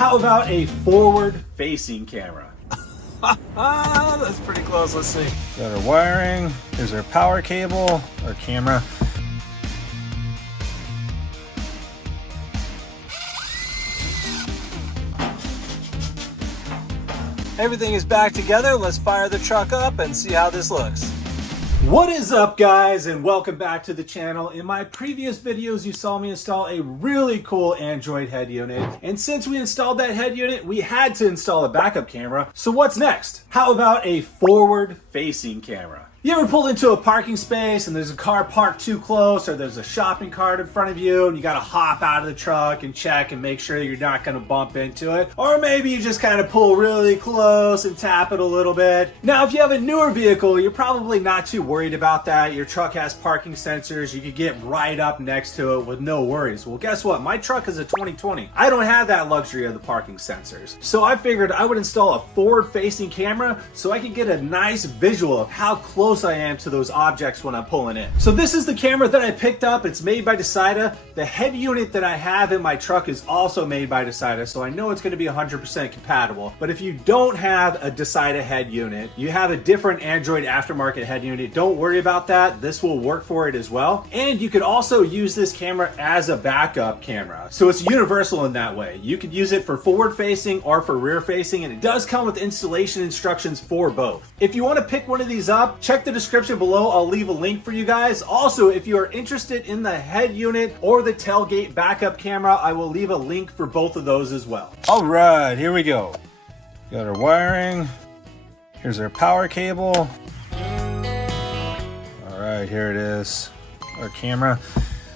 How about a forward-facing camera? That's pretty close. Let's see. Got our wiring. Here's our power cable, our camera. Everything is back together. Let's fire the truck up and see how this looks. What is up, guys, and welcome back to the channel. In my previous videos, you saw me install a really cool Android head unit. And since we installed that head unit, we had to install a backup camera. So what's next? How about a forward-facing camera? You ever pulled into a parking space and there's a car parked too close, or there's a shopping cart in front of you and you gotta hop out of the truck and check and make sure you're not gonna bump into it? Or maybe you just kind of pull really close and tap it a little bit. Now, if you have a newer vehicle, you're probably not too worried about that. Your truck has parking sensors. You could get right up next to it with no worries. Well, guess what? My truck is a 2020. I don't have that luxury of the parking sensors. So I figured I would install a forward-facing camera so I could get a nice visual of how close I am to those objects when I'm pulling in. So this is the camera that I picked up. It's made by Dasaita. The head unit that I have in my truck is also made by Dasaita, so I know it's going to be 100% compatible. But if you don't have a Dasaita head unit, you have a different Android aftermarket head unit, don't worry about that. This will work for it as well. And you could also use this camera as a backup camera. So it's universal in that way. You could use it for forward facing or for rear facing, and it does come with installation instructions for both. If you want to pick one of these up, check the description below. I'll leave a link for you guys. Also, if you are interested in the head unit or the tailgate backup camera, I will leave a link for both of those as well. All right, here we go. Got our wiring. Here's our power cable. All right, here it is, our camera.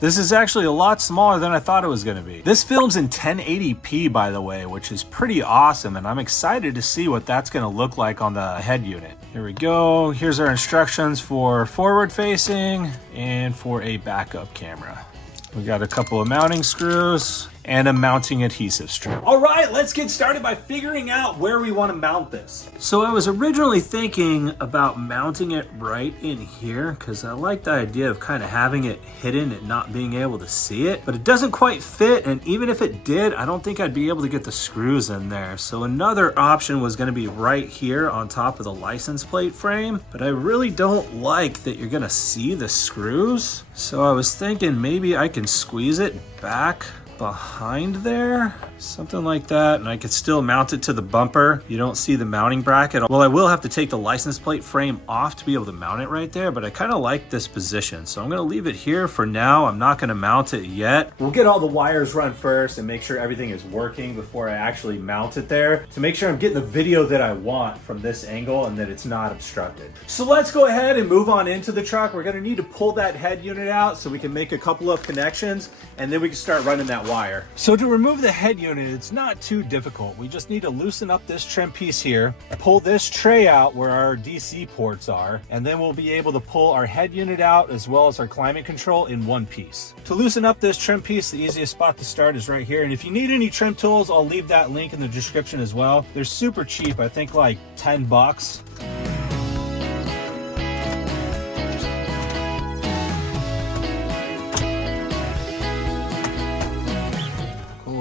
This is actually a lot smaller than I thought it was going to be. This films in 1080p, by the way, which is pretty awesome, and I'm excited to see what that's going to look like on the head unit. Here we go. Here's our instructions for forward facing and for a backup camera. We got a couple of mounting screws and a mounting adhesive strip. All right, let's get started by figuring out where we want to mount this. So I was originally thinking about mounting it right in here because I like the idea of kind of having it hidden and not being able to see it, but it doesn't quite fit, and even if it did, I don't think I'd be able to get the screws in there. So another option was going to be right here on top of the license plate frame, but I really don't like that you're going to see the screws. So I was thinking maybe I can squeeze it back behind there, something like that, and I could still mount it to the bumper. You don't see the mounting bracket. Well, I will have to take the license plate frame off to be able to mount it right there, but I kind of like this position, so I'm going to leave it here for now. I'm not going to mount it yet. We'll get all the wires run first and make sure everything is working before I actually mount it there, to make sure I'm getting the video that I want from this angle and that it's not obstructed. So let's go ahead and move on into the truck. We're going to need to pull that head unit out so we can make a couple of connections, and then we can start running that wire. So to remove the head unit, it's not too difficult. We just need to loosen up this trim piece here, pull this tray out where our DC ports are, and then we'll be able to pull our head unit out as well as our climate control in one piece. To loosen up this trim piece, the easiest spot to start is right here. And if you need any trim tools, I'll leave that link in the description as well. They're super cheap, I think like 10 bucks.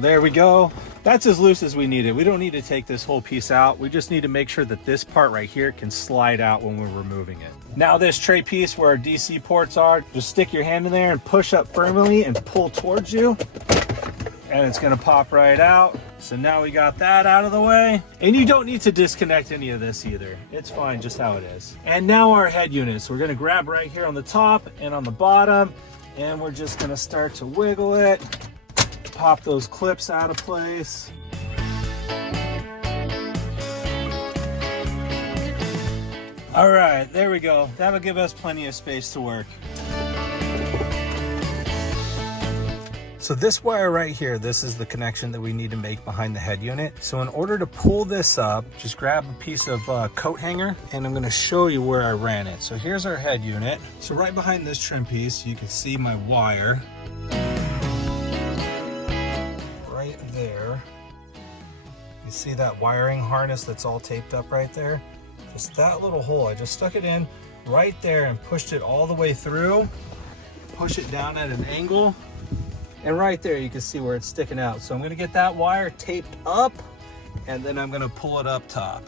There we go. That's as loose as we need it. We don't need to take this whole piece out. We just need to make sure that this part right here can slide out when we're removing it. Now this tray piece where our DC ports are, just stick your hand in there and push up firmly and pull towards you. And it's gonna pop right out. So now we got that out of the way. And you don't need to disconnect any of this either. It's fine just how it is. And now our head units. We're gonna grab right here on the top and on the bottom, and we're just gonna start to wiggle it. Pop those clips out of place. All right, there we go. That'll give us plenty of space to work. So this wire right here, this is the connection that we need to make behind the head unit. So in order to pull this up, just grab a piece of coat hanger, and I'm gonna show you where I ran it. So here's our head unit. So right behind this trim piece, you can see my wire. There, you see that wiring harness that's all taped up right there? Just that little hole, I just stuck it in right there and pushed it all the way through, push it down at an angle, And right there, you can see where it's sticking out. So I'm gonna get that wire taped up, and then I'm gonna pull it up top.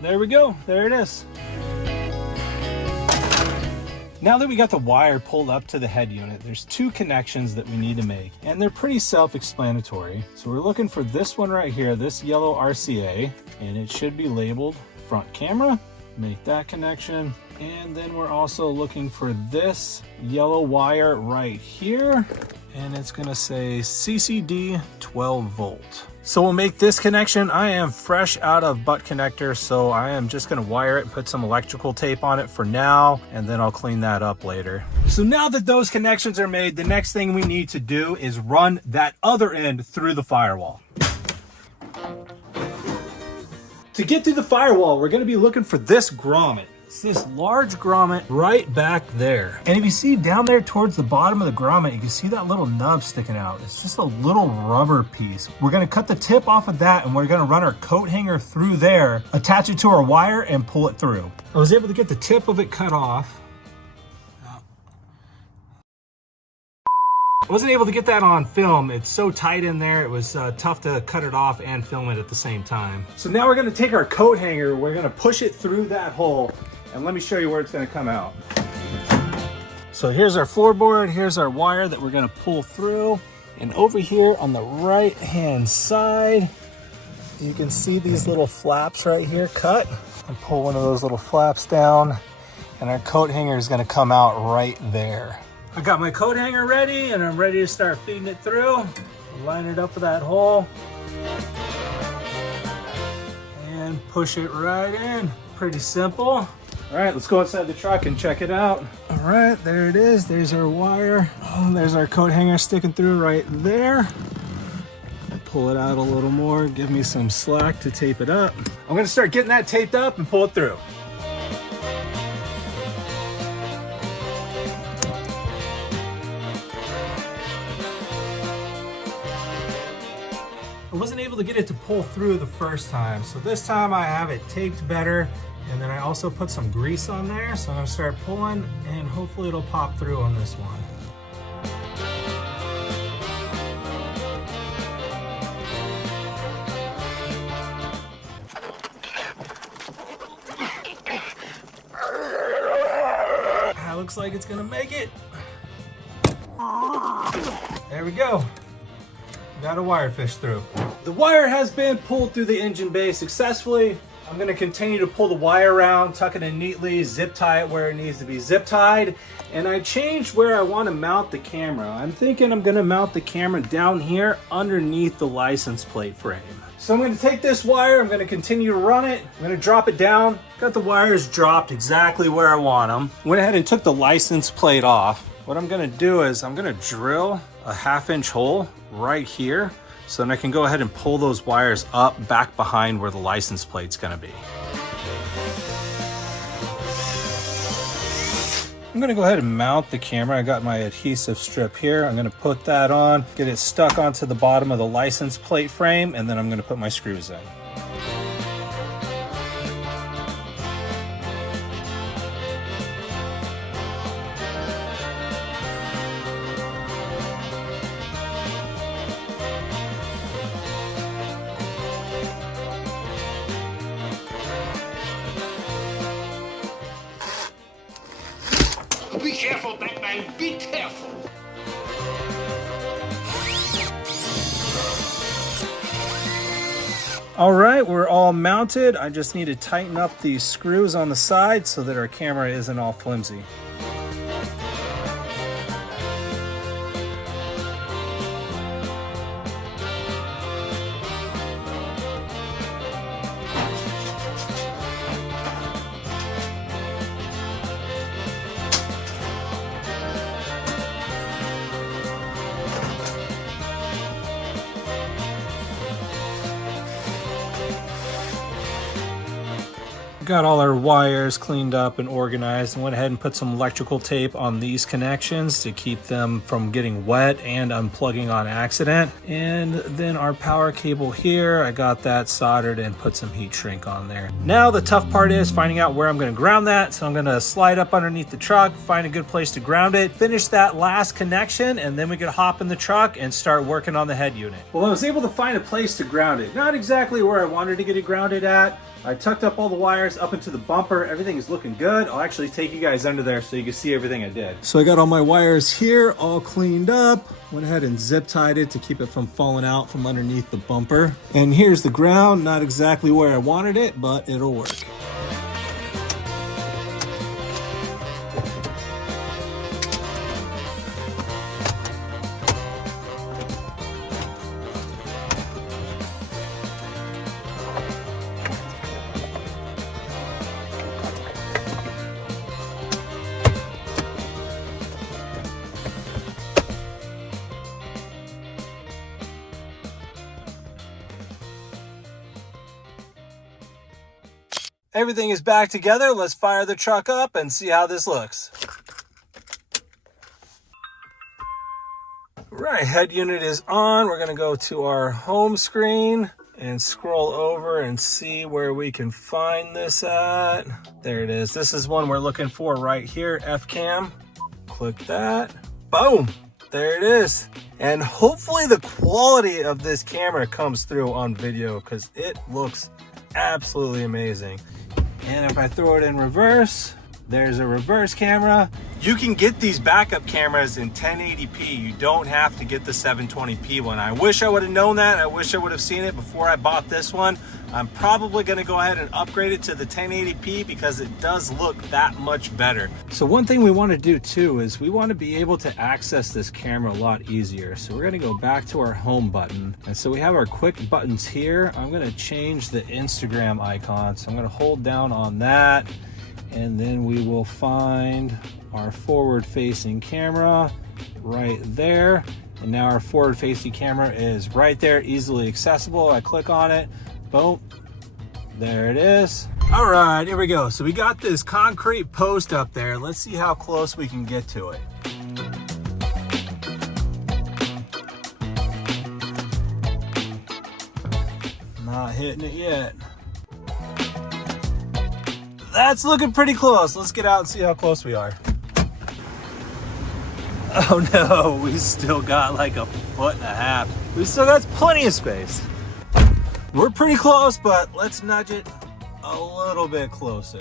There we go, there it is. Now that we got the wire pulled up to the head unit, there's two connections that we need to make, and they're pretty self-explanatory. So we're looking for this one right here, this yellow RCA, and it should be labeled front camera. Make that connection. And then we're also looking for this yellow wire right here, and it's gonna say CCD 12 volt. So we'll make this connection. I am fresh out of butt connector, so I am just gonna wire it and put some electrical tape on it for now, and then I'll clean that up later. So now that those connections are made, the next thing we need to do is run that other end through the firewall. To get through the firewall, we're gonna be looking for this grommet. It's this large grommet right back there. And if you see down there towards the bottom of the grommet, you can see that little nub sticking out. It's just a little rubber piece. We're gonna cut the tip off of that, and we're gonna run our coat hanger through there, attach it to our wire, and pull it through. I was able to get the tip of it cut off. I wasn't able to get that on film. It's so tight in there, it was tough to cut it off and film it at the same time. So now we're gonna take our coat hanger, we're gonna push it through that hole, and let me show you where it's gonna come out. So here's our floorboard, here's our wire that we're gonna pull through, and over here on the right hand side, you can see these little flaps right here cut. And pull one of those little flaps down, and our coat hanger is gonna come out right there. I got my coat hanger ready, and I'm ready to start feeding it through. Line it up with that hole, and push it right in. Pretty simple. All right, let's go inside the truck and check it out. All right, there it is. There's our wire. Oh, there's our coat hanger sticking through right there. Pull it out a little more, give me some slack to tape it up. I'm gonna start getting that taped up and pull it through. I wasn't able to get it to pull through the first time, so this time I have it taped better, and then I also put some grease on there, so I'm gonna start pulling, and hopefully it'll pop through on this one. That looks like it's gonna make it. There we go. Got a wire fish through. The wire has been pulled through the engine bay successfully. I'm gonna continue to pull the wire around, tuck it in neatly, zip tie it where it needs to be zip tied. And I changed where I wanna mount the camera. I'm thinking I'm gonna mount the camera down here underneath the license plate frame. So I'm gonna take this wire, I'm gonna continue to run it, I'm gonna drop it down. Got the wires dropped exactly where I want them. Went ahead and took the license plate off. What I'm gonna do is I'm gonna drill a 1/2-inch hole right here, so then I can go ahead and pull those wires up back behind where the license plate's gonna be. I'm gonna go ahead and mount the camera. I got my adhesive strip here. I'm gonna put that on, get it stuck onto the bottom of the license plate frame, and then I'm gonna put my screws in. Be careful, Batman, be careful! All right, we're all mounted. I just need to tighten up these screws on the side so that our camera isn't all flimsy. got all our wires cleaned up and organized and went ahead and put some electrical tape on these connections to keep them from getting wet and unplugging on accident. And then our power cable here, I got that soldered and put some heat shrink on there. Now the tough part is finding out where I'm going to ground that. So I'm going to slide up underneath the truck, find a good place to ground it, finish that last connection, and then we can hop in the truck and start working on the head unit. Well, I was able to find a place to ground it. Not exactly where I wanted to get it grounded at. I tucked up all the wires up into the bumper. Everything is looking good. I'll actually take you guys under there so you can see everything I did. So I got all my wires here all cleaned up. Went ahead and zip tied it to keep it from falling out from underneath the bumper. And here's the ground. Not exactly where I wanted it, but it'll work. Everything is back together. Let's fire the truck up and see how this looks. Right, head unit is on. We're gonna go to our home screen and scroll over and see where we can find this at. There it is. This is one we're looking for right here, F-cam. Click that. Boom, there it is. And hopefully the quality of this camera comes through on video because it looks absolutely amazing. And if I throw it in reverse, there's a reverse camera. You can get these backup cameras in 1080p. You don't have to get the 720p one. I wish I would have known that. I wish I would have seen it before I bought this one. I'm probably gonna go ahead and upgrade it to the 1080p because it does look that much better. So one thing we wanna do too is we wanna be able to access this camera a lot easier. So we're gonna go back to our home button. And so we have our quick buttons here. I'm gonna change the Instagram icon. So I'm gonna hold down on that. And then we will find our forward facing camera right there. And now our forward facing camera is right there, easily accessible. I click on it, boom, there it is. All right, here we go. So we got this concrete post up there. Let's see how close we can get to it. Not hitting it yet. That's looking pretty close. Let's get out and see how close we are. Oh no, we still got like 1.5 feet. We still got plenty of space. We're pretty close, but let's nudge it a little bit closer.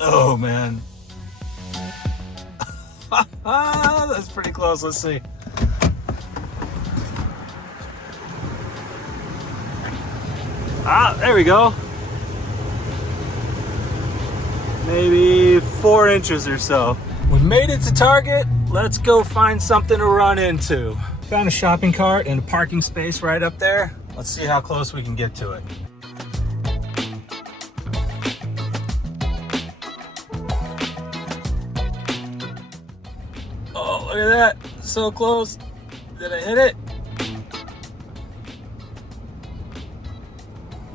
Oh man. That's pretty close. Let's see. Ah, there we go. Maybe 4 inches or so. We made it to Target. Let's go find something to run into. Found a shopping cart and a parking space right up there. Let's see how close we can get to it. Oh, look at that. So close. Did I hit it?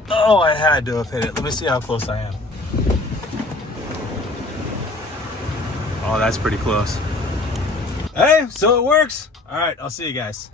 Oh, I had to have hit it. Let me see how close I am. Oh, that's pretty close. Hey, so it works. All right, I'll see you guys.